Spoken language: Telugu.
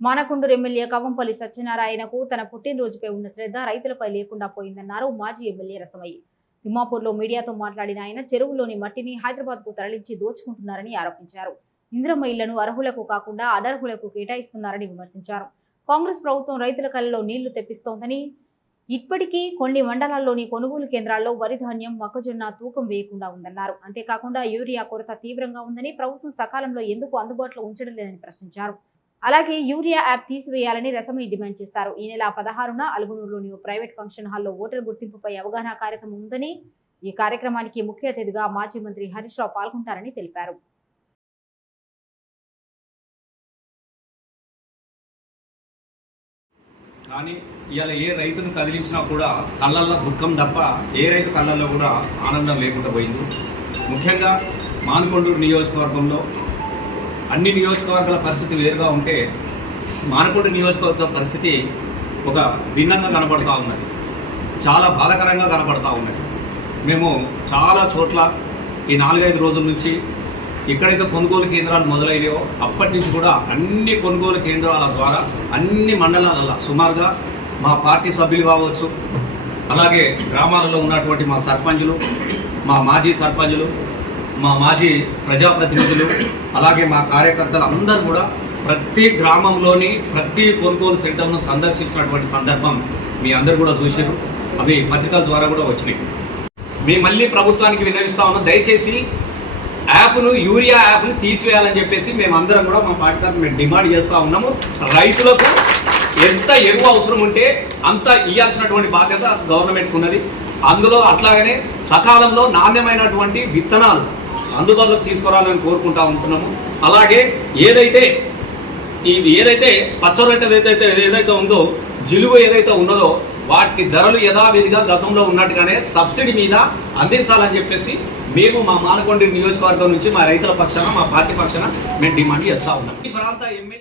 మానకొండూరు ఎమ్మెల్యే కవంపల్లి సత్యనారాయణకు తన పుట్టినరోజుపై ఉన్న శ్రద్ధ రైతులపై లేకుండా పోయిందన్నారు మాజీ ఎమ్మెల్యే రసమయ్య. తిమ్మాపూర్లో మీడియాతో మాట్లాడిన ఆయన చెరువులోని మట్టిని హైదరాబాద్కు తరలించి దోచుకుంటున్నారని ఆరోపించారు. ఇందిరమ్మ ఇళ్లను అర్హులకు కాకుండా అనర్హులకు కేటాయిస్తున్నారని విమర్శించారు. కాంగ్రెస్ ప్రభుత్వం రైతుల కళ్ళలో నీళ్లు తెప్పిస్తోందని, ఇప్పటికీ కొన్ని మండలాల్లోని కొనుగోలు కేంద్రాల్లో వరి ధాన్యం, మొక్కజొన్న తూకం వేయకుండా ఉందన్నారు. అంతేకాకుండా యూరియా కొరత తీవ్రంగా ఉందని, ప్రభుత్వం సకాలంలో ఎందుకు అందుబాటులో ఉంచడం లేదని ప్రశ్నించారు. అలాగే యూరియా యాప్ తీసివేయాలని రసమయ్య డిమాండ్ చేశారు. ఈ నెల 16న అలుగునూరులోని ప్రైవేట్ ఫంక్షన్ హాల్లో ఓటర్ గుర్తింపుపై అవగాహన కార్యక్రమం ఉందని, ఈ కార్యక్రమానికి ముఖ్య అతిథిగా మాజీ మంత్రి హరీష్ రావు పాల్గొంటారని తెలిపారు. కానీ ఇవాళ ఏ రైతును కదిలించినా కూడా కళ్ళల్లో దుఃఖం తప్ప ఏ రైతు కళ్ళల్లో కూడా ఆనందం లేకుండా పోయింది. ముఖ్యంగా మానకొండూరు నియోజకవర్గంలో అన్ని నియోజకవర్గాల పరిస్థితి వేరుగా ఉంటే మానకొండూరు నియోజకవర్గ పరిస్థితి ఒక భిన్నంగా కనబడుతూ ఉన్నది. చాలా బాధాకరంగా కనబడుతూ ఉన్నది. మేము చాలా చోట్ల ఈ 4-5 రోజుల నుంచి ఎక్కడైతే కొనుగోలు కేంద్రాలు మొదలైనవో అప్పటి నుంచి కూడా అన్ని కొనుగోలు కేంద్రాల ద్వారా అన్ని మండలాలలో సుమారుగా మా పార్టీ సభ్యులు కావచ్చు, అలాగే గ్రామాలలో ఉన్నటువంటి మా సర్పంచులు, మా మాజీ సర్పంచులు, మా మాజీ ప్రజాప్రతినిధులు, అలాగే మా కార్యకర్తలు అందరూ కూడా ప్రతి గ్రామంలోని ప్రతి కొనుగోలు సెంటర్ను సందర్శించినటువంటి సందర్భం మీ అందరూ కూడా చూశారు. అవి పత్రికల ద్వారా కూడా వచ్చినాయి. మేము మళ్ళీ ప్రభుత్వానికి విన్నవిస్తా ఉన్నాం, దయచేసి యూరియా యాప్ను తీసివేయాలని చెప్పేసి మేమందరం కూడా మా పార్టీ తరఫున మేము డిమాండ్ చేస్తూ ఉన్నాము. రైతులకు ఎంత ఎరువు అవసరం ఉంటే అంత ఇవ్వాల్సినటువంటి బాధ్యత గవర్నమెంట్కి ఉన్నది. అందులో అట్లాగనే సకాలంలో నాణ్యమైనటువంటి విత్తనాలు అందుబాటులోకి తీసుకురావాలని కోరుకుంటా ఉంటున్నాము. అలాగే ఏదైతే పచ్చరొట్టె ఏదైతే ఉందో, జిలుగు ఏదైతే ఉన్నదో వాటి ధరలు యథావిధిగా గతంలో ఉన్నట్టుగానే సబ్సిడీ మీద అందించాలని చెప్పేసి మేము మా మానకొండూరు నియోజకవర్గం నుంచి మా రైతుల పక్షాన, మా పార్టీ పక్షాన మేము డిమాండ్ చేస్తూ ఉన్నాం. ఈ ప్రాంత ఎమ్మెల్యే